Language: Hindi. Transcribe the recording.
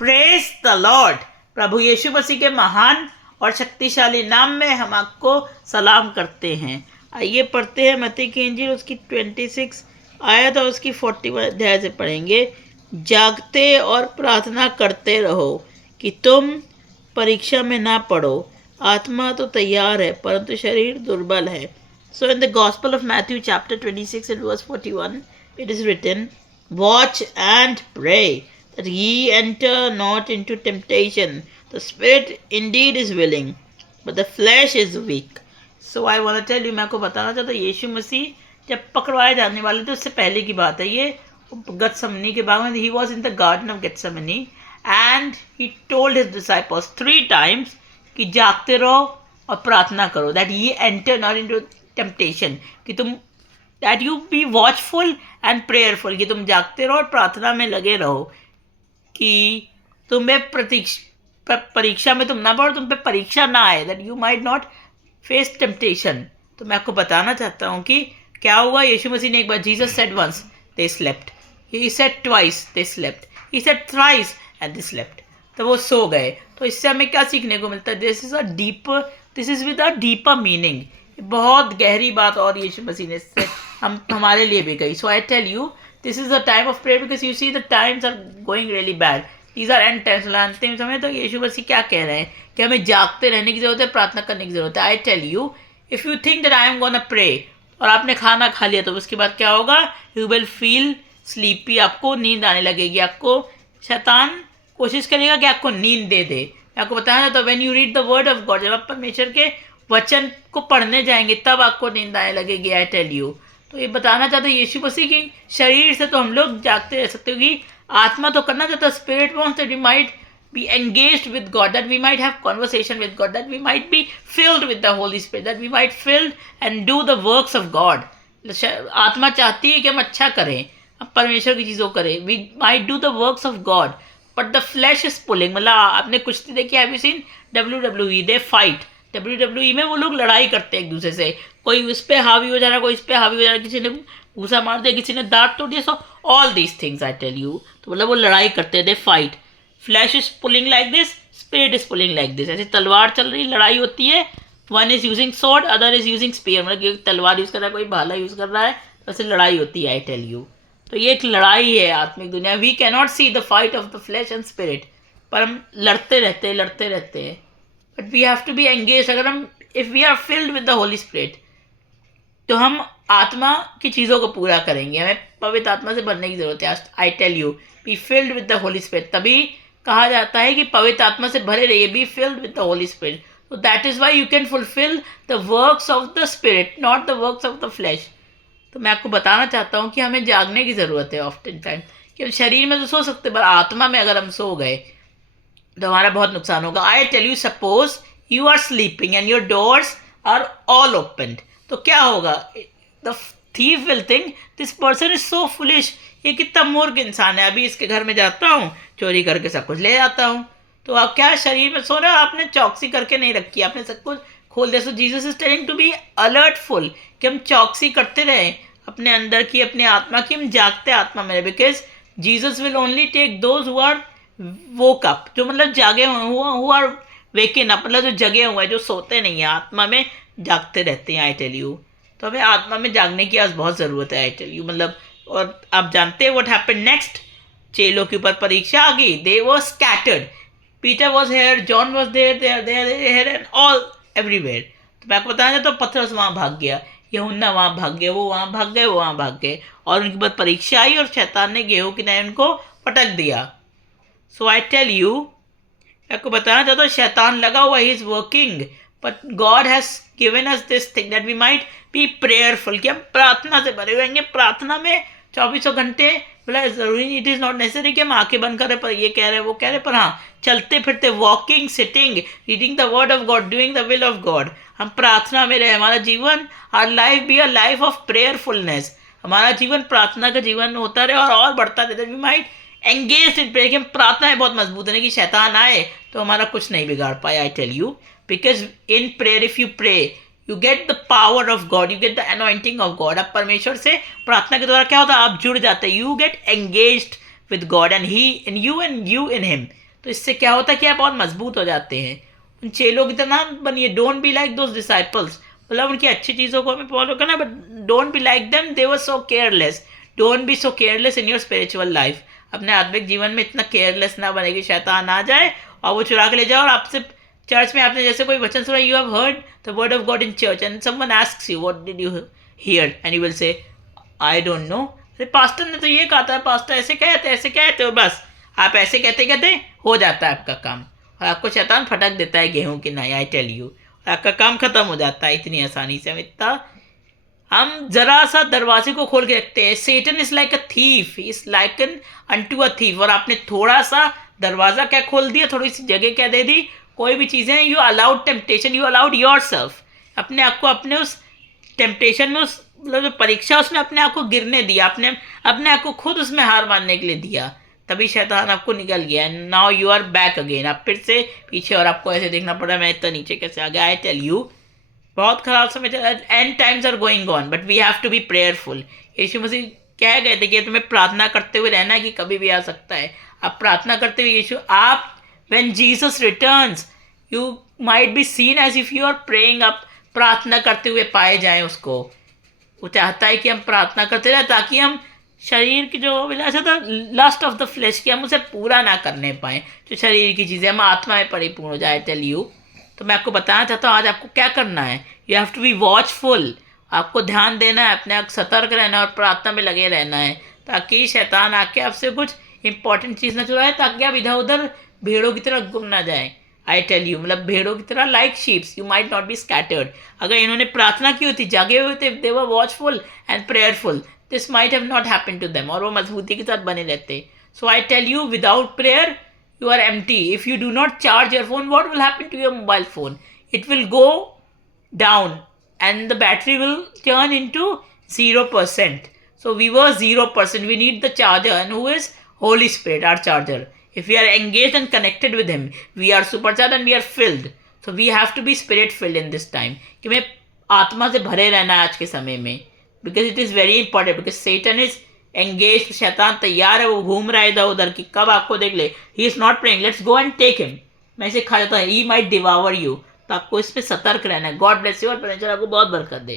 Praise the lord. प्रभु यीशु मसीह के महान और शक्तिशाली नाम में हम आपको सलाम करते हैं। आइए पढ़ते हैं मत्ती की इंजील, उसकी 26 आयत और उसकी 41 अध्याय से पढ़ेंगे। जागते और प्रार्थना करते रहो कि तुम परीक्षा में ना पड़ो। आत्मा तो तैयार है परंतु शरीर दुर्बल है। So in the gospel of Matthew chapter 26 and verse 41 it is written, watch and pray that ye enter not into temptation. The spirit indeed is willing, but the flesh is weak. So I want to tell you, मैं आपको बताना चाहता हूँ, यीशु मसीह जब पकड़वाए जाने वाले थे उससे पहले की बात है ये। गतसमनी के बाग में, he was in the garden of Gethsemane and he told his disciples 3 times कि जागते रहो और प्रार्थना करो, that ye enter not into temptation, कि तुम that you be watchful and prayerful, कि तुम जागते रहो और प्रार्थना में लगे रहो कि तुम्हें परीक्षा में तुम ना पड़ो, तुम पे परीक्षा ना आए, that you might not face temptation। तो मैं आपको बताना चाहता हूँ कि क्या हुआ। यीशु मसीह ने एक बार, Jesus said once they slept, he said twice they slept, he said thrice and they slept, तो वो सो गए। तो इससे हमें क्या सीखने को मिलता है? This is with a deeper meaning. बहुत गहरी बात और यीशु मसीह ने इससे हमारे लिए भी कही। So I tell you, this is the time of prayer because you see the times are going really bad. These are end times. अंतिम समय तो यीशु मसीह क्या कह रहे हैं कि हमें जागते रहने की जरूरत है, प्रार्थना करने की जरूरत है। I tell you, if you think that I am gonna pray और आपने खाना खा लिया तो उसके बाद क्या होगा? यू विल फील स्लीपी, आपको नींद आने लगेगी। आपको शैतान कोशिश करेगा कि आपको नींद दे दे। मैं आपको बताया था, when you read the word of God, जब आप परमेश्वर के वचन को पढ़ने जाएंगे तब आपको नींद आने लगेगी। आई टेल यू, तो ये बताना चाहते हैं यीशु मसीह की शरीर से तो हम लोग जागते रह सकते हो कि आत्मा तो करना चाहता है। Spirit wants that we might be engaged with God, that we might have conversation with God, that we might be filled with the Holy Spirit, that we might filled and do the works of God। आत्मा चाहती है कि हम अच्छा करें, हम परमेश्वर की चीज़ों करें। we might do the works of God, but the flesh is pulling। मतलब आपने कुश्ती देखी, have you seen WWE? they fight। WWE में वो लोग लड़ाई करते हैं एक दूसरे से, कोई उस पर हावी हो जा रहा है, कोई इस पर हावी हो जा रहा है, किसी ने घूसा मार दिया, किसी ने दांत तोड़ दिया। So all these things I tell you, तो मतलब वो लड़ाई करते हैं, they fight. Flesh is pulling like this, spirit is pulling like this. ऐसी तलवार चल रही, लड़ाई होती है। One is using sword, other is using spear, मतलब तलवार यूज कर रहा है, कोई भाला यूज कर रहा है, वैसे लड़ाई होती है। आई टेल यू, तो ये एक लड़ाई है आत्मिक दुनिया। We can not see the fight of the flesh and spirit, पर हम लड़ते रहते हैं। But we have to be engage. अगर हम, if we are filled with the holy spirit, तो हम आत्मा की चीज़ों को पूरा करेंगे। हमें पवित्र आत्मा से भरने की जरूरत है। I tell you, be filled with the holy spirit. तभी कहा जाता है कि पवित्र आत्मा से भरे रहिए, be filled with the holy spirit. तो that is why you can fulfil the works of the spirit, not the works of the flesh. तो मैं आपको बताना चाहता हूँ कि हमें जागने की ज़रूरत है ऑफ्टन टाइम, कि हम शरीर में तो सो सकते पर आत्मा में अगर हम सो गए तो हमारा बहुत नुकसान होगा। I tell you, suppose you are sleeping and your doors are all open, तो क्या होगा? The thief will think this person is so foolish, ये कितना मूर्ख इंसान है, अभी इसके घर में जाता हूँ, चोरी करके सब कुछ ले जाता हूँ। तो आप क्या शरीर में सो रहे हो? आपने चौकसी करके नहीं रखी, आपने सब कुछ खोल दिया। So Jesus is telling to be alertful, कि हम चौकसी करते रहें अपने अंदर की, अपने आत्मा की, हम जागते आत्मा में, because Jesus will only take those who are woke up, जो मतलब जागे हुए, हु आर वेकन अप, मतलब जो जगे हुए हैं, जो सोते नहीं है, आत्मा में जागते रहते हैं। आई टेल यू, तो हमें आत्मा में जागने की आज बहुत ज़रूरत है। आई टेल यू, मतलब, और आप जानते हैं व्हाट हैपेंड नेक्स्ट? चेलों के ऊपर परीक्षा आ गई, they were scattered. Peter was here, John was there and all everywhere. तो मैं आपको बताना चाहता हूँ, पत्थर से वहाँ भाग गया, यूहन्ना वहाँ भाग गया, वो वहाँ भाग गए, वो वहाँ भाग गए, और उनके बाद परीक्षा आई और शैतान ने गेहूं की तरह उनको पटक दिया। सो आई टेल यू, आपको बताना चाहता हूँ, शैतान लगा हुआ, he is working, but God has given us this thing that we might be prayerful, कि हम प्रार्थना से भरे हुएंगे। प्रार्थना में 24 घंटे, बोला जरूरी नहीं, इट इज़ नॉट नेसेसरी कि हम आंखें बंद करें पर ये कह रहे हैं वो कह रहे, पर हाँ, चलते फिरते, walking, sitting, reading the word of God, doing the will of God, हम प्रार्थना में रहे। हमारा जीवन, our life be a life of prayerfulness, हमारा जीवन प्रार्थना का जीवन होता रहे और बढ़ता रहे। We might engage in prayer, कि हम प्रार्थना में बहुत मजबूत है कि शैतान आए तो हमारा कुछ नहीं बिगाड़ पाए। I tell you, because in prayer, if you pray, you get the power of God, you get the anointing of God. अब परमेश्वर से प्रार्थना के द्वारा क्या होता है? आप जुड़ जाते हैं, you get engaged with God and he in you and you in him. तो इससे क्या होता है कि आप और मजबूत हो जाते हैं। उन चेलों की तरह बनिए, don't be like those disciples, मतलब उनकी अच्छी चीज़ों को हमें फॉलो करना, but don't be like them, they were so careless. Don't be so careless in your spiritual life. अपने आत्मिक जीवन में इतना केयरलेस ना बने कि शैतान आ जाए और वो चुरा के ले जाए। और आपसे चर्च में आपने जैसे कोई वचन सुना, you have heard the word of God in church and someone asks you what did you here and you will say I don't know, अरे पास्टर ने तो ये कहा था, पास्टर ऐसे कहते हो, बस आप ऐसे कहते कहते हो जाता है आपका काम, और आपको शैतान फटक देता है गेहूं की नाई, आई टेल यू, और आपका काम खत्म हो जाता है इतनी आसानी से। हम जरा सा दरवाजे को खोल के रखते हैं। Satan is like a thief, is like an unto a thief, और आपने थोड़ा सा दरवाजा क्या खोल दिया, थोड़ी सी जगह क्या दे दी, कोई भी चीज़ें, you allowed temptation, you allowed your self, अपने आप को अपने उस टेम्पटेशन में, उस मतलब जो परीक्षा उसमें अपने आप को गिरने दिया, आपने अपने आप को खुद उसमें हार मानने के लिए दिया, तभी शैतान आपको निकल गया। And now you are back again, आप फिर से पीछे, और आपको ऐसे देखना पड़ा मैं इतना नीचे कैसे आ गया। आई टेल यू, बहुत खराब समय चल रहा है, end times are going on, but we have to be prayerful. Yeshu Masih कह गए थे कि तुम्हें प्रार्थना करते हुए रहना है कि कभी भी आ सकता है। आप प्रार्थना करते हुए यीशु, आप when Jesus returns you might be seen as if you are praying, आप प्रार्थना करते हुए पाए जाएं उसको। वो चाहता है कि हम प्रार्थना करते रहें ताकि हम शरीर की जो अभिलाषा था, लस्ट ऑफ द फ्लैश, की हम उसे पूरा ना करने पाएँ, जो शरीर की चीज़ें, हम आत्मा में परिपूर्ण हो जाए। टेल यू, तो मैं आपको बताना चाहता हूँ आज आपको क्या करना है। You have to be watchful, आपको ध्यान देना है, अपने आप सतर्क रहना है और प्रार्थना में लगे रहना है, ताकि शैतान आके आपसे कुछ इंपॉर्टेंट चीज़ ना चुराए, ताकि आप इधर उधर भेड़ों की तरह गुम ना जाए। आई टेल यू, मतलब भेड़ों की तरह, like sheeps you might not be scattered. अगर इन्होंने प्रार्थना की होती, जागे हुए थे, they were watchful and prayerful, this might have not happened to them, और वो मजबूती के साथ बने रहते। So I tell you, without prayer you are empty. If you do not charge your phone, what will happen to your mobile phone? It will go down and the battery will turn into 0%. So we were 0%. We need the charger, and who is Holy Spirit, our charger. If we are engaged and connected with him, we are supercharged and we are filled. So we have to be spirit filled in this time. कि मैं आत्मा से भरे रहना आज के समय में, because it is very important, because Satan is engage, शैतान तैयार है, वो घूम रहा है इधर उधर कि कब आपको देख ले। He is not praying, let's go and take him, मैं इसे खा जाता हूँ, ही माइट डिवावर यू। तो आपको इस पर सतर्क रहना है। गॉड ब्लेस यू, और परमेश्वर आपको बहुत बरकत दे।